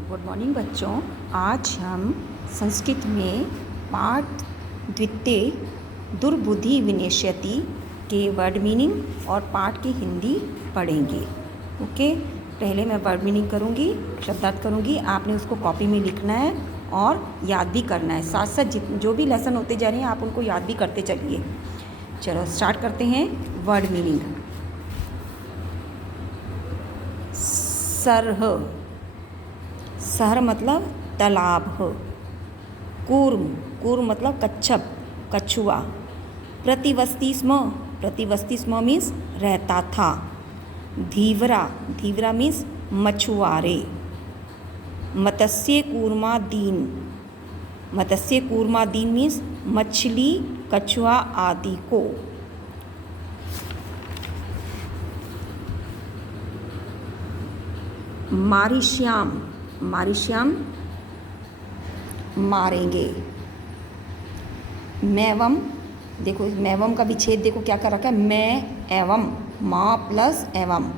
Good morning बच्चों। आज हम संस्कृत में पाठ द्वितीय दुर्बुद्धि विनश्यति के वर्ड मीनिंग और पाठ की हिंदी पढ़ेंगे। ओके, पहले मैं वर्ड मीनिंग करूँगी, शब्दार्थ करूँगी, आपने उसको कॉपी में लिखना है और याद भी करना है। साथ साथ जो भी लेसन होते जा रहे हैं आप उनको याद भी करते चलिए। चलो स्टार्ट करते हैं। Word meaning. सरह, सहर मतलब तालाब। कूर्म, कूर्म मतलब कच्छप, कछुआ। प्रतिवस्ती स्म मीन्स रहता था। धीवरा, धीवरा मीन्स मछुआरे। मत्स्य कूर्मादीन, मत्स्य कूर्मादीन मीन्स मछली, कछुआ आदि को। मारिश्याम, मारिश्याम मारेंगे। मैवम, देखो मैवम का विच्छेद देखो क्या कर रखा है, मैं एवं, माँ प्लस एवं।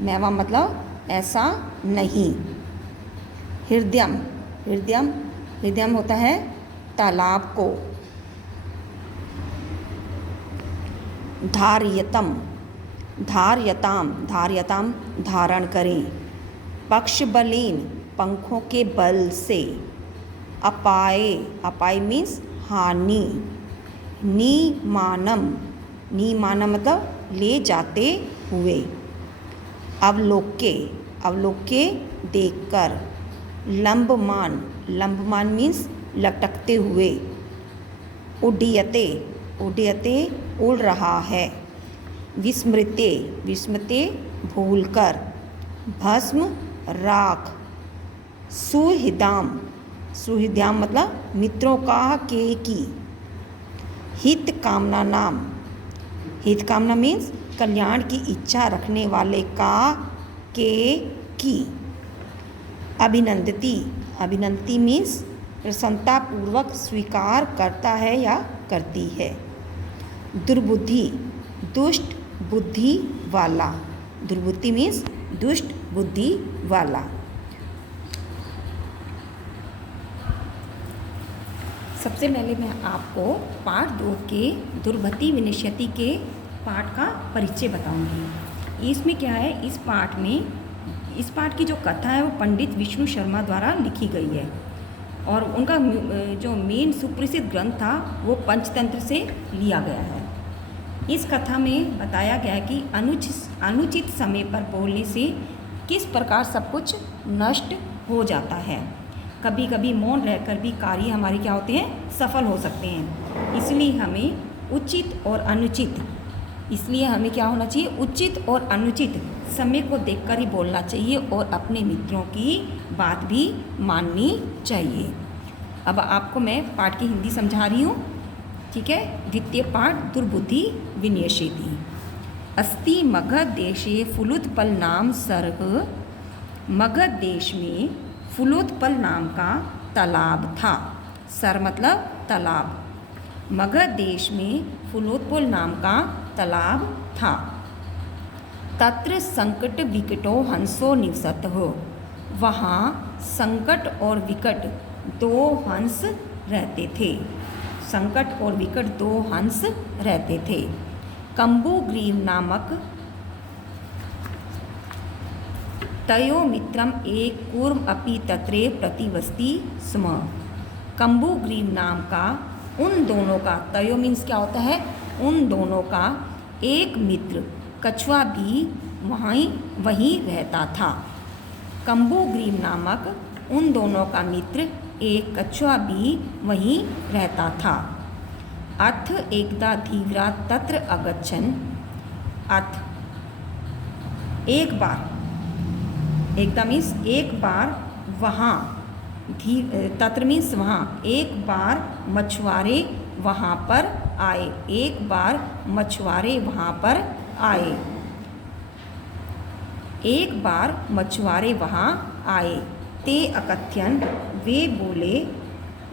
मैवम मतलब ऐसा नहीं। हृदयम, हृदयम, हृदयम होता है तालाब को। धार्यतम, धार्यताम, धार्यताम धारण करें। पक्षबलेन, पंखों के बल से। अपाय, अपाय मीन्स हानि। नीमानम, नीमानम मतलब ले जाते हुए। अवलोके, अवलोके देखकर। लंबमान, लंबमान मीन्स लटकते हुए। उड्डीयते, उड्डीयते उड़ रहा है। विस्मृते, विस्मृते भूलकर। भस्म राख। सुहृदाम, सुहृदाम मतलब मित्रों का के की। हित कामना नाम, हित कामना मीन्स कल्याण की इच्छा रखने वाले का के की। अभिनंदती, अभिनंदती मीन्स प्रसन्नतापूर्वक स्वीकार करता है या करती है। दुर्बुद्धि, दुष्ट बुद्धि वाला। दुर्बुद्धि मीन्स दुष्ट बुद्धि वाला। सबसे पहले मैं आपको पाठ 2 के दुर्बुद्धि विनश्यति के पाठ का परिचय बताऊंगी। इसमें क्या है, इस पाठ में, इस पाठ की जो कथा है वो पंडित विष्णु शर्मा द्वारा लिखी गई है और उनका जो मेन सुप्रसिद्ध ग्रंथ था वो पंचतंत्र से लिया गया है। इस कथा में बताया गया है कि अनुचित समय पर बोलने से किस प्रकार सब कुछ नष्ट हो जाता है। कभी कभी मौन रहकर भी कार्य हमारे क्या होते हैं, सफल हो सकते हैं। इसलिए हमें उचित और अनुचित, इसलिए हमें क्या होना चाहिए, उचित और अनुचित समय को देखकर ही बोलना चाहिए और अपने मित्रों की बात भी माननी चाहिए। अब आपको मैं पाठ की हिंदी समझा रही हूँ, ठीक है। द्वितीय पाठ दुर्बुद्धि विनश्यति। अस्ति मगध देशे फुलोत्पल नाम सर्ग। मगध देश में फुलोत्पल नाम का तालाब था। सर मतलब तालाब। मगध देश में फुलोत्पल नाम का तालाब था। तत्र संकट विकटो हंसो निवसतः। वहाँ संकट और विकट 2 हंस रहते थे। संकट और विकट 2 हंस रहते थे। कंबुग्रीव नामक तयो मित्रम एक कूर्म अपि तत्रे प्रतिवस्ति स्म। कंबुग्रीव नाम का उन दोनों का, तयो मीन्स क्या होता है, उन दोनों का एक मित्र कछुआ भी वहीं रहता था। कंबुग्रीव नामक उन दोनों का मित्र एक कछुआ भी वहीं रहता था। अथ एकदा धीवरा तत्र अगच्छन्। अथ एक बार, एकदा मीन्स एक बार, वहाँ, तत्र मीन्स वहाँ, एक बार मछुआरे वहाँ पर आए। एक बार मछुआरे वहाँ पर आए। एक बार मछुआरे वहाँ आए। ते अकथयन्, वे बोले,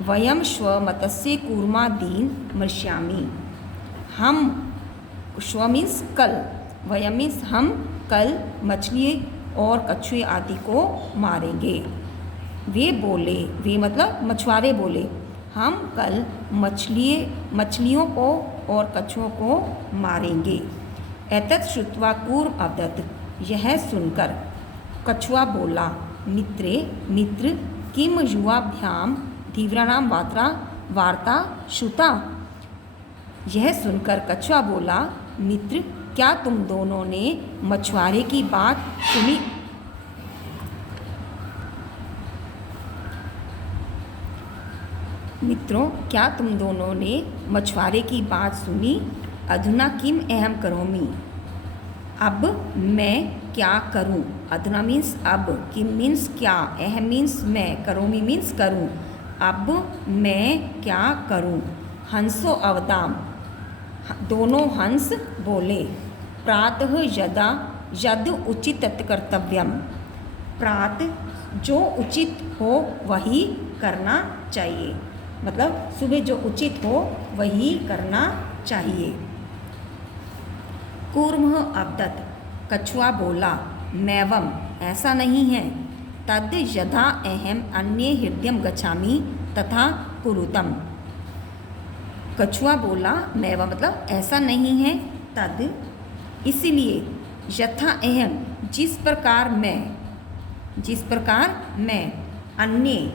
वयम श्व मत्स्य कूर्मादीन मर्ष्यामि। हम, श्व मीन्स कल, वयम मीन्स हम, कल मछली और कछुए आदि को मारेंगे। वे बोले, वे मतलब मछुआरे बोले, हम कल मछलियों को और कछुओं को मारेंगे। एतत् श्रुत्वा कूर्म अवदत्, यह सुनकर कछुआ बोला, मित्रे मित्र किम युवाभ्याम धीव्राणाम वार्ता श्रुता। यह सुनकर कछुआ बोला, मित्र क्या तुम दोनों ने मछुआरे की बात सुनी? मित्रों, क्या तुम दोनों ने मछुआरे की बात सुनी? अधुना किम अहम करोमि, अब मैं क्या करूं? अधुना मीन्स अब, किम मीन्स क्या, अहम मीन्स मैं, करोमि मीन्स करूं। अब मैं क्या करूं? हंसो अवदाम, दोनों हंस बोले, प्रातः यद उचित कर्तव्यम, प्रातः जो उचित हो वही करना चाहिए, मतलब सुबह जो उचित हो वही करना चाहिए। कूर्मः अवदत्, कछुआ बोला, नैवम ऐसा नहीं है, तद यथा अहम अन्ये हृदयम गच्छामि तथा कुरुतम। कछुआ बोला, नैव मतलब ऐसा नहीं है, तद इसलिए, यथा अहम जिस प्रकार मैं अन्य,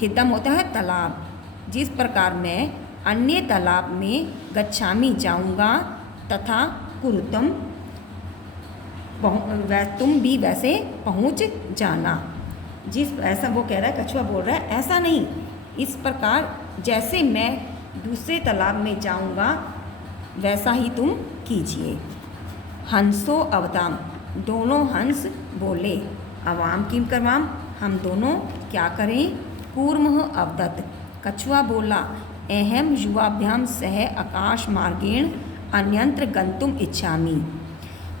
हिदम होता है तालाब, जिस प्रकार मैं अन्य तालाब में गच्छामि जाऊंगा, तथा कुरुतम तुम भी वैसे पहुंच जाना। ऐसा वो कह रहा है, कछुआ बोल रहा है, ऐसा नहीं, इस प्रकार जैसे मैं दूसरे तालाब में जाऊंगा वैसा ही तुम कीजिए। हंसो अवताम, दोनों हंस बोले, अवाम किम करवाम, हम दोनों क्या करें? कूर्मः अवदत्, कछुआ बोला, अहम युवाभ्याम सह आकाश मार्गेण अन्यत्र गंतुम इच्छामि,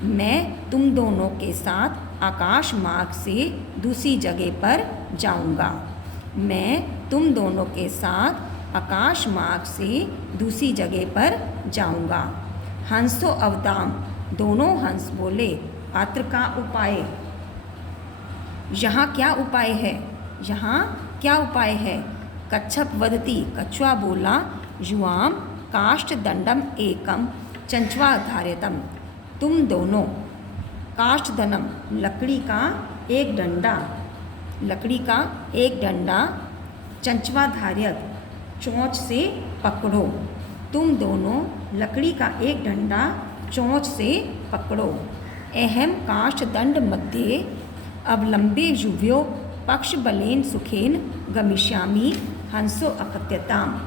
मैं तुम दोनों के साथ आकाश मार्ग से दूसरी जगह पर जाऊंगा। मैं तुम दोनों के साथ आकाश मार्ग से दूसरी जगह पर जाऊंगा। हंसो अवताम, दोनों हंस बोले, अत्र का उपाय, यहाँ क्या उपाय है? यहाँ क्या उपाय है? कच्छप वदति, कछुआ बोला, युवाम काष्ठ दंडम एकम चंचवा धार्यतम, तुम दोनों काष्ठ दंडम लकड़ी का एक डंडा चंचवा धार्यत चोंच से पकड़ो, तुम दोनों लकड़ी का एक डंडा चोंच से पकड़ो। अहम काष्ठ दंड मध्ये अवलंबे युव्यो पक्ष बलेन सुखेन गमिष्यामि हंसो अपत्यताम।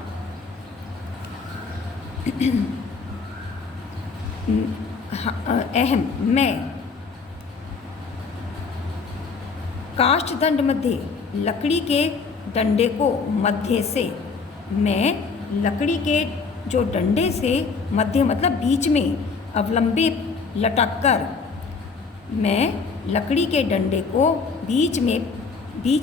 अहम मैं काष्ठ दंड मध्य लकड़ी के डंडे को मध्य से, मैं लकड़ी के जो डंडे से मध्य मतलब बीच में, अवलंबे लटक कर, मैं लकड़ी के डंडे को बीच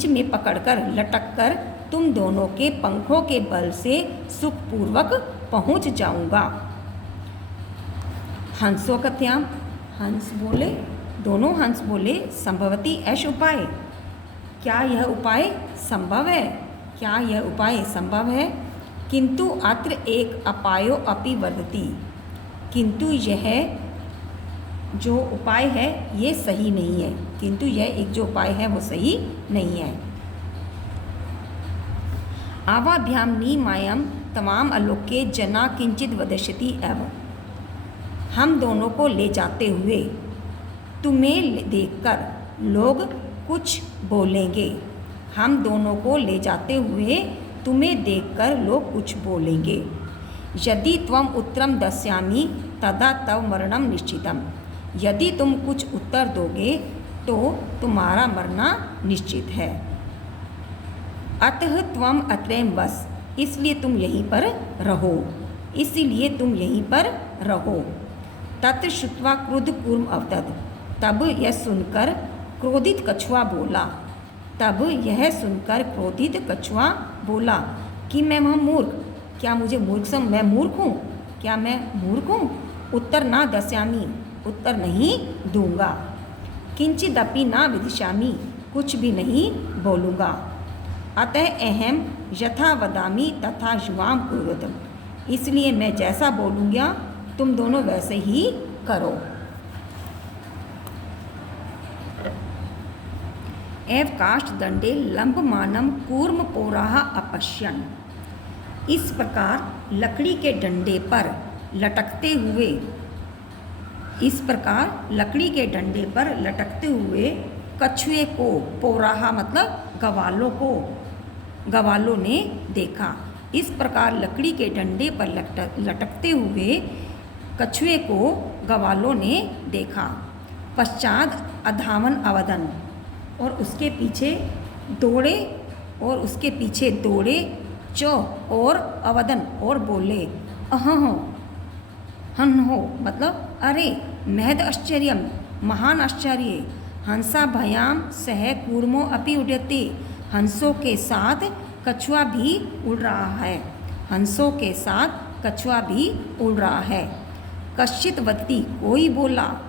में पकड़कर लटक कर तुम दोनों के पंखों के बल से सुखपूर्वक पहुंच जाऊंगा। हंसो कथ्याम, हंस बोले, दोनों हंस बोले, संभवती ऐश उपाय, क्या यह उपाय संभव है? क्या यह उपाय संभव है? किंतु अत्र एक अपायो अपि वर्तति, किंतु यह जो उपाय है ये सही नहीं है, किंतु यह एक जो उपाय है वो सही नहीं है। आवाभ्याम नीमायम तमाम अलोके जना किंचित वदश्यति एवं, हम दोनों को ले जाते हुए तुम्हें देखकर लोग कुछ बोलेंगे। हम दोनों को ले जाते हुए तुम्हें देखकर लोग कुछ बोलेंगे। यदि त्वम उत्तरम दस्यामि तदा तव मरणम निश्चितम, यदि तुम कुछ उत्तर दोगे तो तुम्हारा मरना निश्चित है। अतः त्वम अत्रैम बस, इसलिए तुम यहीं पर रहो, इसलिए तुम यहीं पर रहो। तत् श्रुत्वा क्रुद्ध कूर्म अवदत्, तब यह सुनकर क्रोधित कछुआ बोला, तब यह सुनकर क्रोधित कछुआ बोला कि मैं वह मूर्ख, क्या मुझे मैं मूर्ख हूँ? क्या मैं मूर्ख हूँ? उत्तर ना दस्यामी, उत्तर नहीं दूंगा। किंचिदपि ना विदिशामी, कुछ भी नहीं बोलूँगा। अतः अहम यथा वदामि तथा युवाम कुर्वतम, इसलिए मैं जैसा बोलूँगा तुम दोनों वैसे ही करो। एव काष्ठ दंडे लंबमानम कूर्म पोराह अपश्यन, इस प्रकार लकड़ी के डंडे पर लटकते हुए, इस प्रकार लकड़ी के डंडे पर लटकते हुए कछुए को, पोराहा मतलब गवालों ने देखा। इस प्रकार लकड़ी के डंडे पर लटकते हुए कछुए को गवालों ने देखा। पश्चात अधावन अवदन, और उसके पीछे दौड़े चो और अवदन, और बोले अहो हन्हो मतलब अरे, महद आश्चर्यम महान आश्चर्य, हंसा भयाम सह कूर्मो अपि उड्यते, हंसों के साथ कछुआ भी उड़ रहा है, हंसों के साथ कछुआ भी उड़ रहा है। कश्चित वदति, कोई बोला,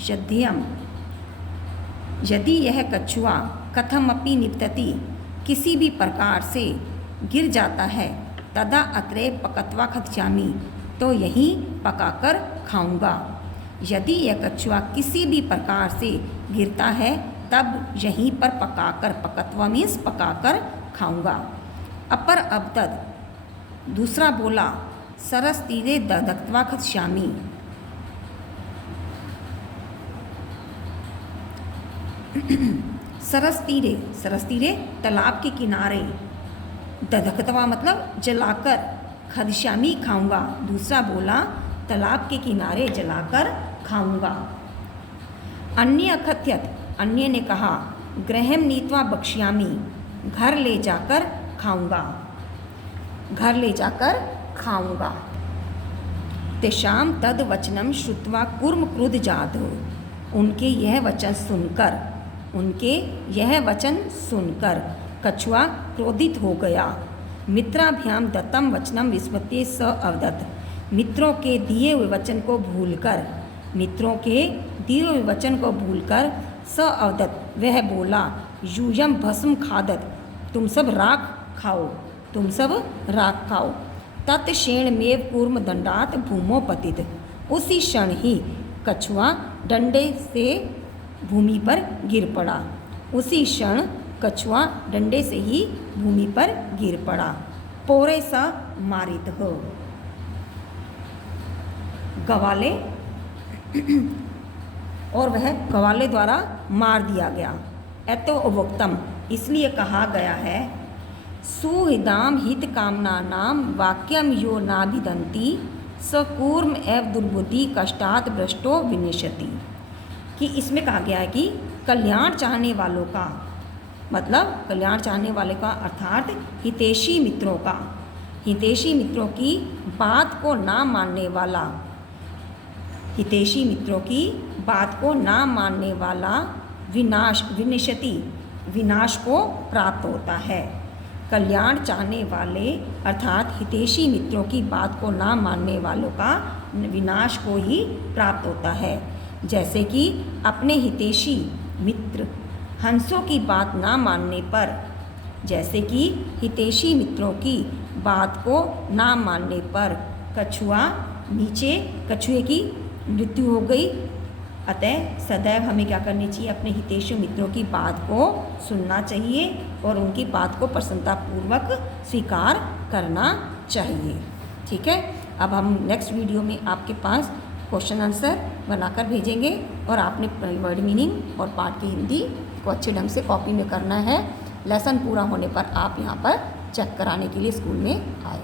यद्यम यदि यह कछुआ कथम अपि निपतति, किसी भी प्रकार से गिर जाता है, तदा अत्रे पकत्वा खत्यामि, तो यहीं पकाकर खाऊंगा। यदि यह कछुआ किसी भी प्रकार से गिरता है तब यहीं पर पकाकर, पकत्वा मीन्स पकाकर खाऊंगा। अपर अबतद, दूसरा बोला, सरस तीरे दधक्त्वा खत्यामि, सरस तीरे तालाब के किनारे, दधक्त्वा मतलब जलाकर, खदश्यामी खाऊंगा। दूसरा बोला तालाब के किनारे जलाकर खाऊंगा। अन्य अकथ्यत, अन्य ने कहा, गृहम नीत्वा बक्ष्यामी, घर ले जाकर खाऊंगा, घर ले जाकर खाऊंगा। तेषाम तद वचनम श्रुत्वा कूर्म क्रुद्ध जातः, उनके यह वचन सुनकर कछुआ क्रोधित हो गया। मित्राभ्याम दत्तम वचनम विस्मृत्य स अवदत्, मित्रों के दिए हुए वचन को भूलकर स अवदत्, वह बोला, यूयम भस्म खादत, तुम सब राख खाओ। तत्क्षणमेव कूर्म दंडात भूमो पतित, उसी क्षण ही कछुआ डंडे से भूमि पर गिर पड़ा। उसी क्षण कछुआ डंडे से ही भूमि पर गिर पड़ा। पोरे सा मारित हो, गवाले और वह गवाले द्वारा मार दिया गया। एतो अवोक्तम, इसलिए कहा गया है, सुहृदाम हित कामना नाम वाक्यम यो नाभिदंती स कूर्म एव दुर्बुद्धि कष्टात् भ्रष्टो विनिशति, कि इसमें कहा गया है कि कल्याण चाहने वालों का, मतलब कल्याण चाहने वाले का अर्थात हितैषी मित्रों की बात को ना मानने वाला, हितैषी मित्रों की बात को ना मानने वाला विनिशति, विनाश को प्राप्त होता है। कल्याण चाहने वाले अर्थात हितैषी मित्रों की बात को ना मानने वालों का विनाश को ही प्राप्त होता है। जैसे कि अपने हितैषी मित्र हंसों की बात ना मानने पर, जैसे कि हितैषी मित्रों की बात को ना मानने पर कछुए की मृत्यु हो गई। अतः सदैव हमें क्या करनी चाहिए, अपने हितैषी मित्रों की बात को सुनना चाहिए और उनकी बात को प्रसन्नतापूर्वक स्वीकार करना चाहिए। ठीक है, अब हम नेक्स्ट वीडियो में आपके पास क्वेश्चन आंसर बनाकर भेजेंगे और आपने वर्ड मीनिंग और पाठ की हिंदी को अच्छे ढंग से कॉपी में करना है। लेसन पूरा होने पर आप यहाँ पर चेक कराने के लिए स्कूल में आए।